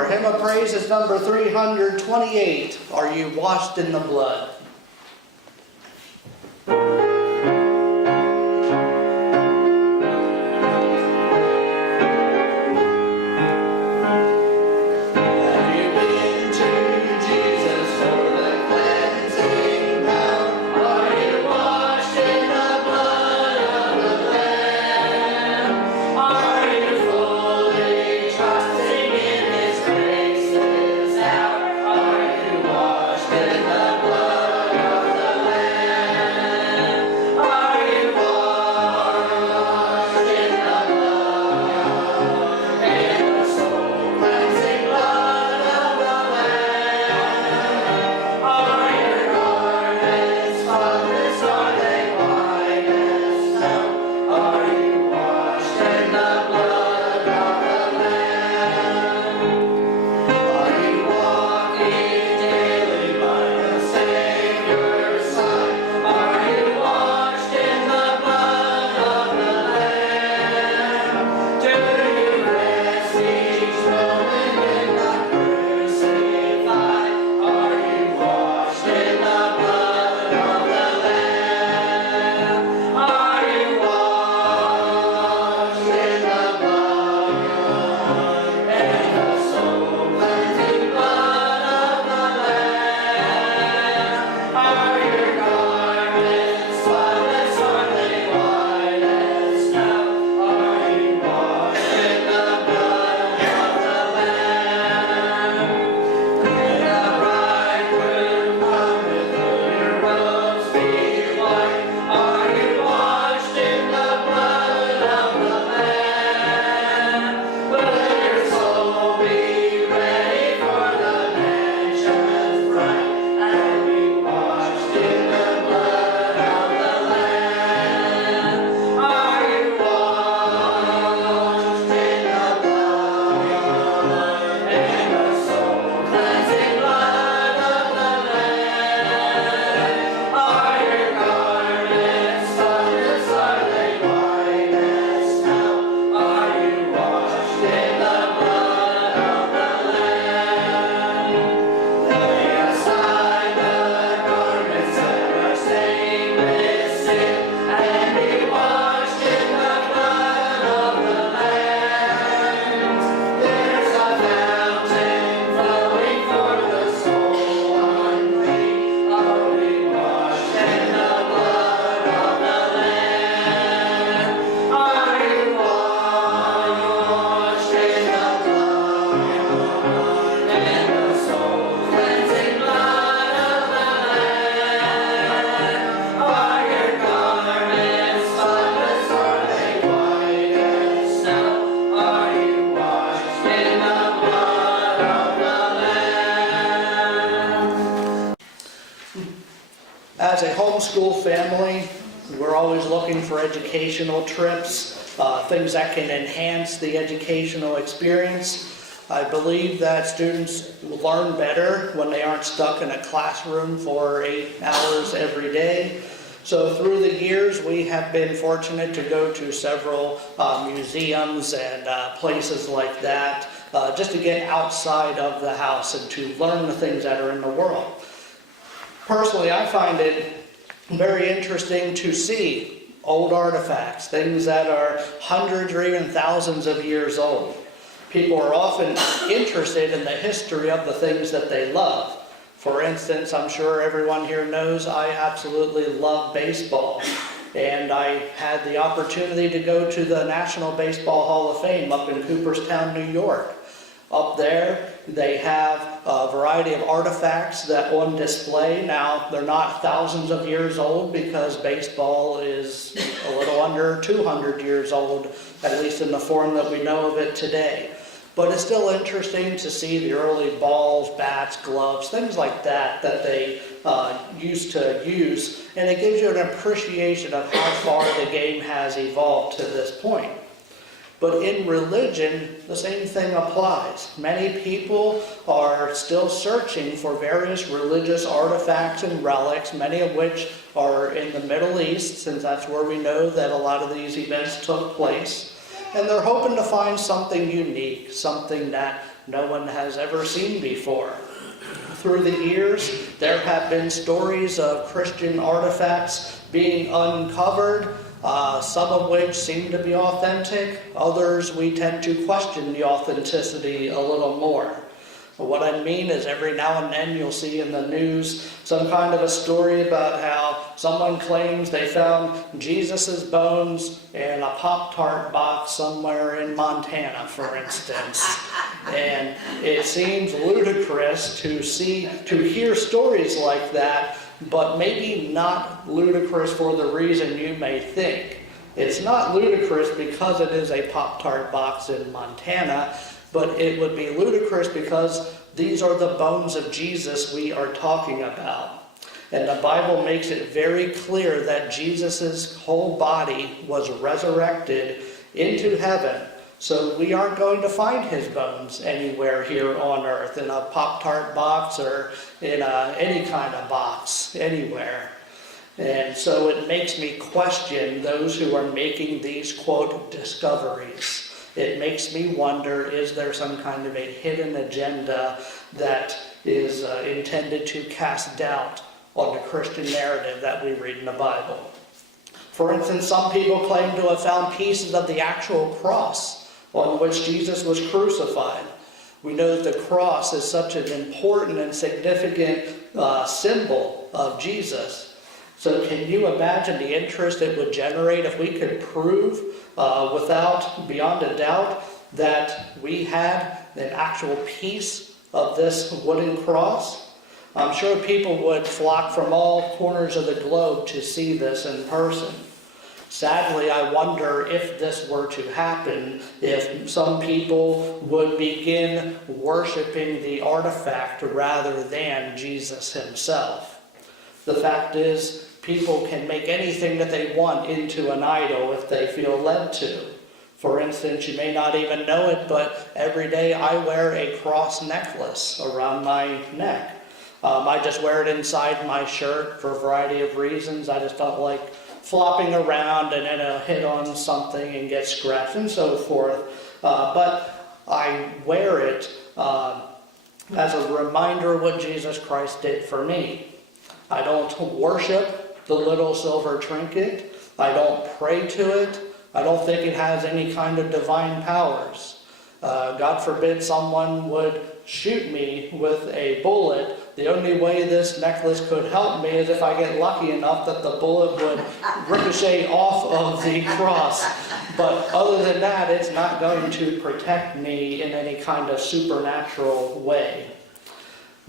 Our hymn of praise is number 328, Are You Washed in the Blood? As a homeschool family, we're always looking for educational trips, things that can enhance the educational experience. I believe that students learn better when they aren't stuck in a classroom for 8 hours every day. So through the years, we have been fortunate to go to several museums and places like that, just to get outside of the house and to learn the things that are in the world. Personally, I find it very interesting to see old artifacts, things that are hundreds or even thousands of years old. People are often interested in the history of the things that they love. For instance, I'm sure everyone here knows I absolutely love baseball. And I had the opportunity to go to the National Baseball Hall of Fame up in Cooperstown, New York. Up there, they have a variety of artifacts that on display. Now, they're not thousands of years old because baseball is a little under 200 years old, at least in the form that we know of it today. But it's still interesting to see the early balls, bats, gloves, things like that that they used to use. And it gives you an appreciation of how far the game has evolved to this point. But in religion, the same thing applies. Many people are still searching for various religious artifacts and relics, many of which are in the Middle East, since that's where we know that a lot of these events took place. And they're hoping to find something unique, something that no one has ever seen before. Through the years, there have been stories of Christian artifacts being uncovered, some of which seem to be authentic. Others we tend to question the authenticity a little more. What I mean is every now and then you'll see in the news some kind of a story about how someone claims they found Jesus' bones in a Pop-Tart box somewhere in Montana, for instance. And it seems ludicrous to hear stories like that, but maybe not ludicrous for the reason you may think. It's not ludicrous because it is a Pop-Tart box in Montana, but it would be ludicrous because these are the bones of Jesus we are talking about. And the Bible makes it very clear that Jesus' whole body was resurrected into heaven. So we aren't going to find his bones anywhere here on earth, in a Pop-Tart box or in any kind of box, anywhere. And so it makes me question those who are making these, quote, discoveries. It makes me wonder, is there some kind of a hidden agenda that is intended to cast doubt on the Christian narrative that we read in the Bible? For instance, some people claim to have found pieces of the actual cross on which Jesus was crucified. We know that the cross is such an important and significant symbol of Jesus. So can you imagine the interest it would generate if we could prove beyond a doubt that we had an actual piece of this wooden cross? I'm sure people would flock from all corners of the globe to see this in person. Sadly, I wonder if this were to happen, if some people would begin worshiping the artifact rather than Jesus himself. The fact is, people can make anything that they want into an idol if they feel led to. For instance, you may not even know it, but every day I wear a cross necklace around my neck. I just wear it inside my shirt for a variety of reasons. I just don't like flopping around and then it'll hit on something and get scratched and so forth. But I wear it as a reminder of what Jesus Christ did for me. I don't worship the little silver trinket. I don't pray to it. I don't think it has any kind of divine powers. God forbid someone would shoot me with a bullet. The only way this necklace could help me is if I get lucky enough that the bullet would ricochet off of the cross. But other than that, it's not going to protect me in any kind of supernatural way.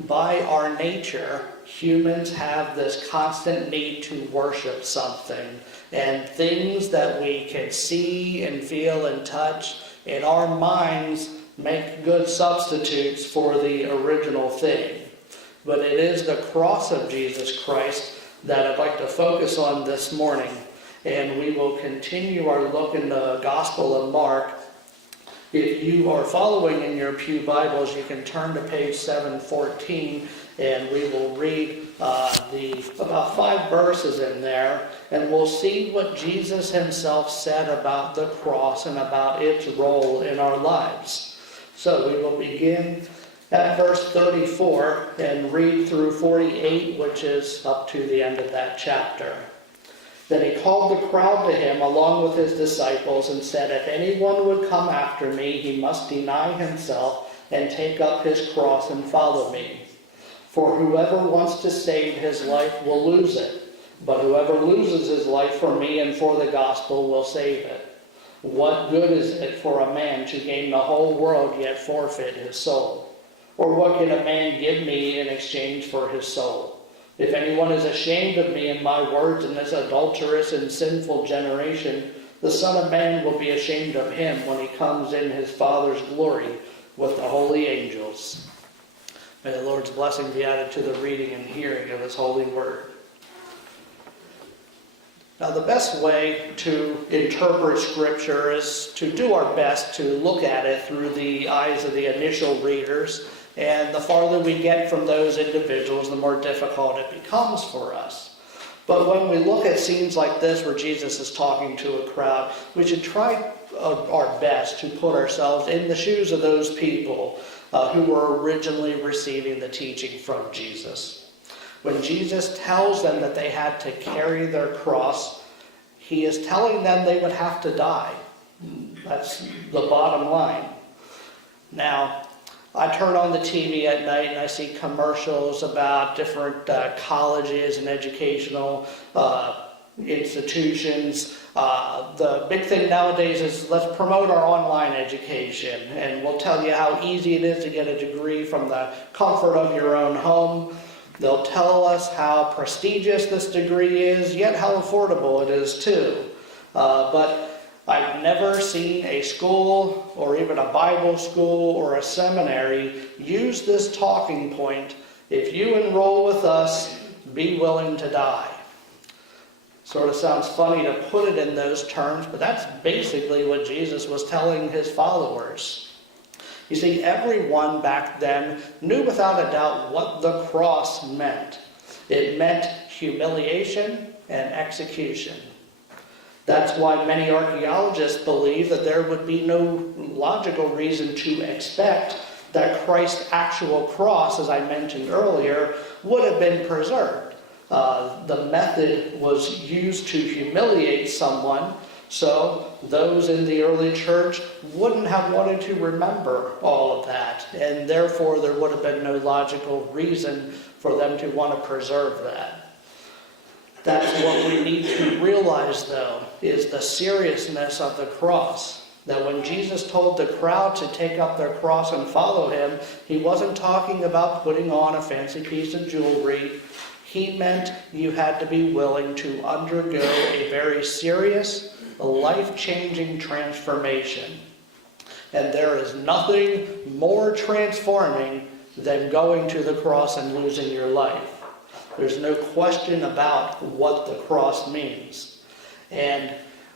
By our nature, humans have this constant need to worship something. And things that we can see and feel and touch in our minds make good substitutes for the original thing. But it is the cross of Jesus Christ that I'd like to focus on this morning. And we will continue our look in the Gospel of Mark. If you are following in your pew Bibles, you can turn to page 714, and we will read about 5 verses in there, and we'll see what Jesus himself said about the cross and about its role in our lives. So we will begin at verse 34 and read through 48, which is up to the end of that chapter. Then he called the crowd to him along with his disciples and said, "If anyone would come after me, he must deny himself and take up his cross and follow me. For whoever wants to save his life will lose it, but whoever loses his life for me and for the gospel will save it. What good is it for a man to gain the whole world yet forfeit his soul? Or what can a man give me in exchange for his soul? If anyone is ashamed of me and my words in this adulterous and sinful generation, the Son of Man will be ashamed of him when he comes in his Father's glory with the holy angels." May the Lord's blessing be added to the reading and hearing of his holy word. Now, the best way to interpret Scripture is to do our best to look at it through the eyes of the initial readers. And the farther we get from those individuals, the more difficult it becomes for us. But when we look at scenes like this where Jesus is talking to a crowd, we should try our best to put ourselves in the shoes of those people. who were originally receiving the teaching from Jesus. When Jesus tells them that they had to carry their cross, he is telling them they would have to die. That's the bottom line. Now, I turn on the TV at night and I see commercials about different colleges and educational institutions. The big thing nowadays is let's promote our online education, and we'll tell you how easy it is to get a degree from the comfort of your own home. They'll tell us how prestigious this degree is, yet how affordable it is too. But I've never seen a school or even a Bible school or a seminary use this talking point: if you enroll with us, be willing to die. Sort of sounds funny to put it in those terms, but that's basically what Jesus was telling his followers. You see, everyone back then knew without a doubt what the cross meant. It meant humiliation and execution. That's why many archaeologists believe that there would be no logical reason to expect that Christ's actual cross, as I mentioned earlier, would have been preserved. The method was used to humiliate someone, so those in the early church wouldn't have wanted to remember all of that, and therefore there would have been no logical reason for them to want to preserve that. That's what we need to realize, though, is the seriousness of the cross. That when Jesus told the crowd to take up their cross and follow him, he wasn't talking about putting on a fancy piece of jewelry. He meant you had to be willing to undergo a very serious, life-changing transformation. And there is nothing more transforming than going to the cross and losing your life. There's no question about what the cross means. And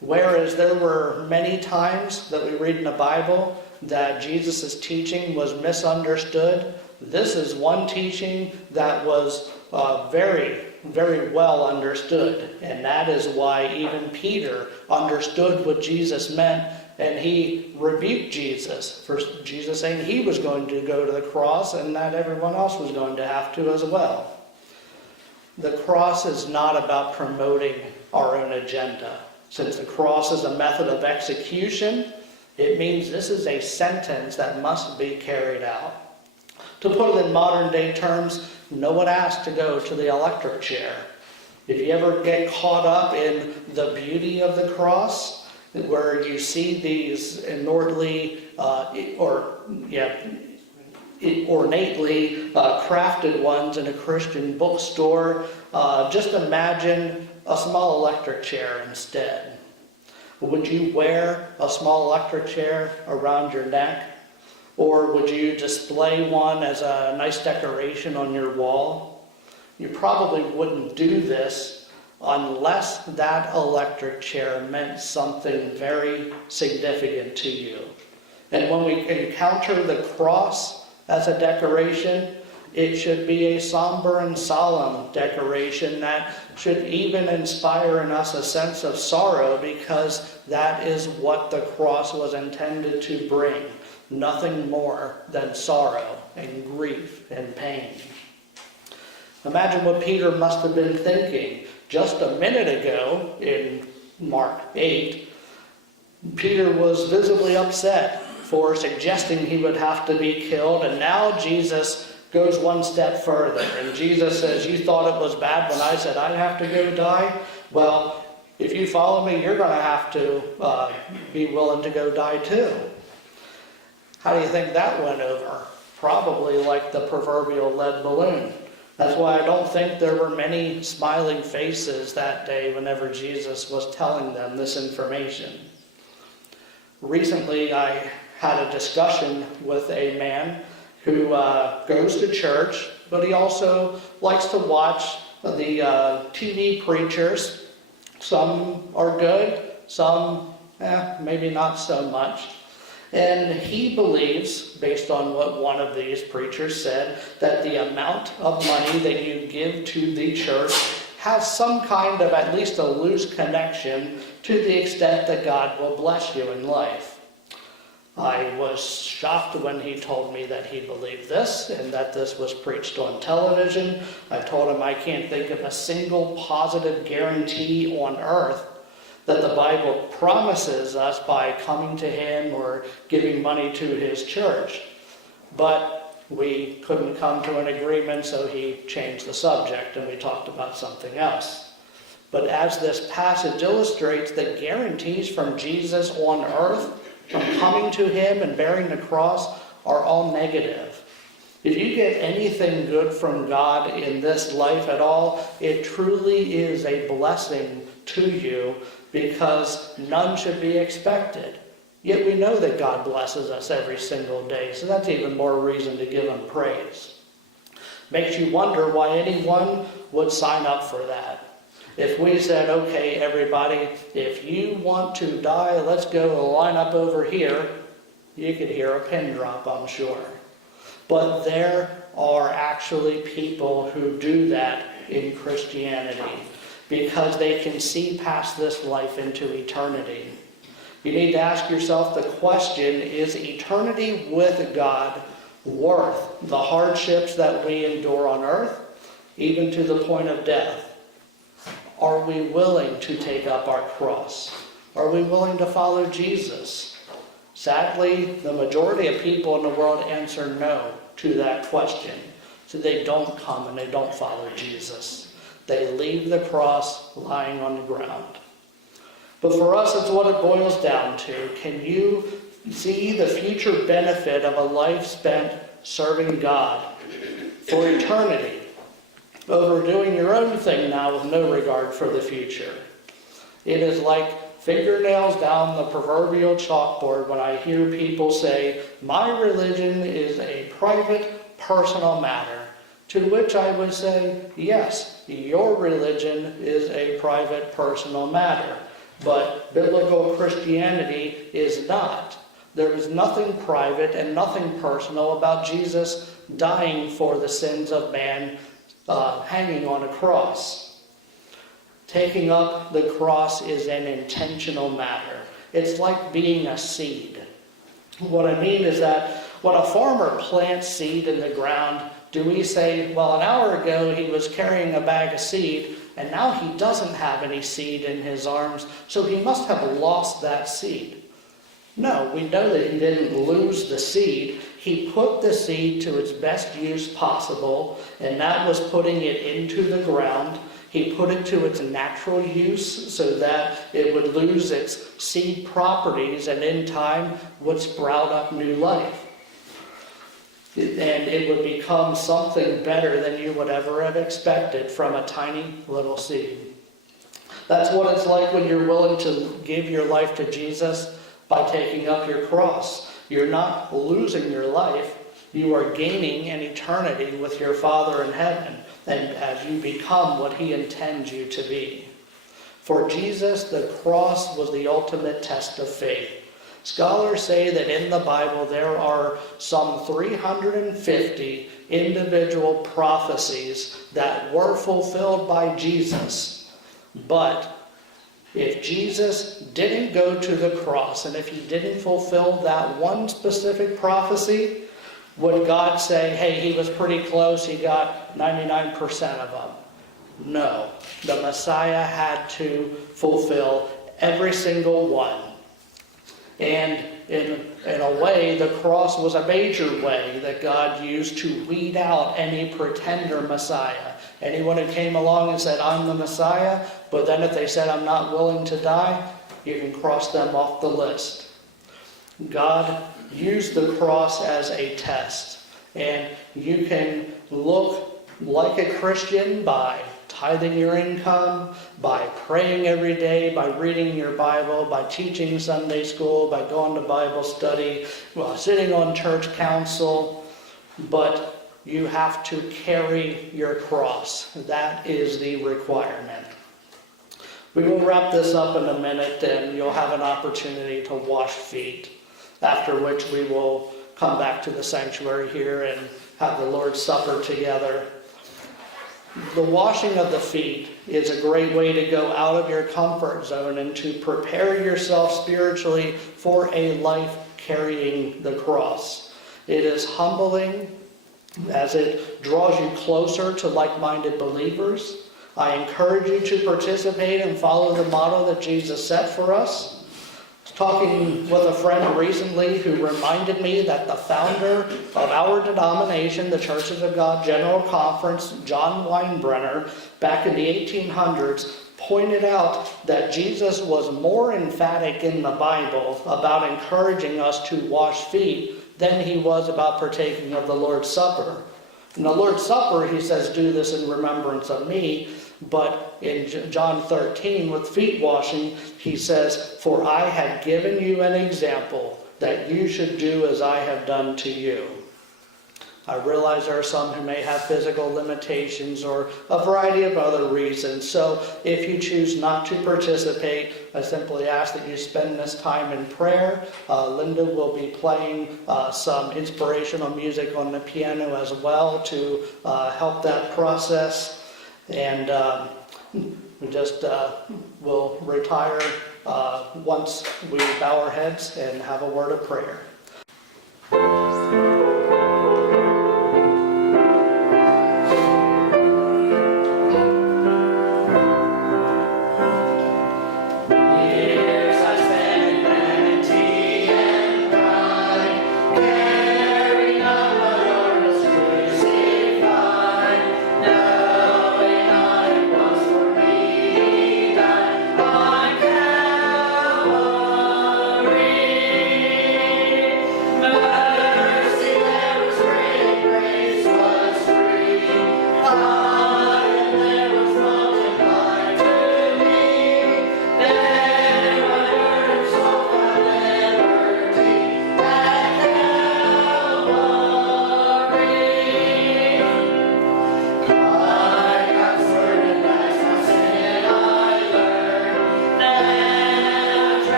whereas there were many times that we read in the Bible that Jesus' teaching was misunderstood, this is one teaching that was very, very well understood. And that is why even Peter understood what Jesus meant, and he rebuked Jesus for Jesus saying he was going to go to the cross and that everyone else was going to have to as well. The cross is not about promoting our own agenda. Since the cross is a method of execution, it means this is a sentence that must be carried out. To put it in modern day terms, no one asked to go to the electric chair. If you ever get caught up in the beauty of the cross, where you see these ornately crafted ones in a Christian bookstore, just imagine a small electric chair instead. Would you wear a small electric chair around your neck? Or would you display one as a nice decoration on your wall? You probably wouldn't do this unless that electric chair meant something very significant to you. And when we encounter the cross as a decoration, it should be a somber and solemn decoration that should even inspire in us a sense of sorrow, because that is what the cross was intended to bring. Nothing more than sorrow and grief and pain. Imagine what Peter must have been thinking. Just a minute ago, in Mark 8, Peter was visibly upset for suggesting he would have to be killed, and now Jesus goes one step further, and Jesus says, you thought it was bad when I said I'd have to go die? Well, if you follow me, you're going to have to be willing to go die too. How do you think that went over? Probably like the proverbial lead balloon. That's why I don't think there were many smiling faces that day whenever Jesus was telling them this information. Recently, I had a discussion with a man who goes to church, but he also likes to watch the TV preachers. Some are good, some maybe not so much. And he believes, based on what one of these preachers said, that the amount of money that you give to the church has some kind of at least a loose connection to the extent that God will bless you in life. I was shocked when he told me that he believed this and that this was preached on television. I told him I can't think of a single positive guarantee on earth that the Bible promises us by coming to him or giving money to his church. But we couldn't come to an agreement, so he changed the subject and we talked about something else. But as this passage illustrates, the guarantees from Jesus on earth, from coming to him and bearing the cross, are all negative. If you get anything good from God in this life at all, it truly is a blessing to you, because none should be expected. Yet we know that God blesses us every single day, so that's even more reason to give him praise. Makes you wonder why anyone would sign up for that. If we said, okay, everybody, if you want to die, let's go line up over here, you could hear a pin drop, I'm sure. But there are actually people who do that in Christianity because they can see past this life into eternity. You need to ask yourself the question, is eternity with God worth the hardships that we endure on earth, even to the point of death? Are we willing to take up our cross? Are we willing to follow Jesus? Sadly, the majority of people in the world answer no to that question. So they don't come and they don't follow Jesus. They leave the cross lying on the ground. But for us, it's what it boils down to. Can you see the future benefit of a life spent serving God for eternity over doing your own thing now with no regard for the future? It is like fingernails down the proverbial chalkboard when I hear people say, my religion is a private, personal matter. To which I would say, yes, your religion is a private, personal matter. But biblical Christianity is not. There is nothing private and nothing personal about Jesus dying for the sins of man, hanging on a cross. Taking up the cross is an intentional matter. It's like being a seed. What I mean is that when a farmer plants seed in the ground, do we say, well, an hour ago he was carrying a bag of seed, and now he doesn't have any seed in his arms, so he must have lost that seed? No, we know that he didn't lose the seed. He put the seed to its best use possible, and that was putting it into the ground. He put it to its natural use so that it would lose its seed properties and in time would sprout up new life. And it would become something better than you would ever have expected from a tiny little seed. That's what it's like when you're willing to give your life to Jesus by taking up your cross. You're not losing your life. You are gaining an eternity with your Father in heaven, and as you become what he intends you to be. For Jesus, the cross was the ultimate test of faith. Scholars say that in the Bible there are some 350 individual prophecies that were fulfilled by Jesus. But if Jesus didn't go to the cross, and if he didn't fulfill that one specific prophecy, would God say, hey, he was pretty close, he got 99% of them? No. The Messiah had to fulfill every single one. And in a way, the cross was a major way that God used to weed out any pretender Messiah. Anyone who came along and said, I'm the Messiah, but then if they said, I'm not willing to die, you can cross them off the list. God used the cross as a test. And you can look like a Christian by tithing your income, by praying every day, by reading your Bible, by teaching Sunday school, by going to Bible study, sitting on church council, but you have to carry your cross. That is the requirement. We will wrap this up in a minute, and you'll have an opportunity to wash feet, after which we will come back to the sanctuary here and have the Lord's Supper together. The washing of the feet is a great way to go out of your comfort zone and to prepare yourself spiritually for a life carrying the cross. It is humbling as it draws you closer to like-minded believers. I encourage you to participate and follow the model that Jesus set for us. I was talking with a friend recently who reminded me that the founder of our denomination, the Churches of God General Conference, John Weinbrenner, back in the 1800s, pointed out that Jesus was more emphatic in the Bible about encouraging us to wash feet than he was about partaking of the Lord's Supper. In the Lord's Supper, he says, do this in remembrance of me. But in John 13, with feet washing, he says, for I have given you an example that you should do as I have done to you. I realize there are some who may have physical limitations or a variety of other reasons. So if you choose not to participate, I simply ask that you spend this time in prayer. Linda will be playing some inspirational music on the piano as well to help that process. And we just will retire once we bow our heads and have a word of prayer.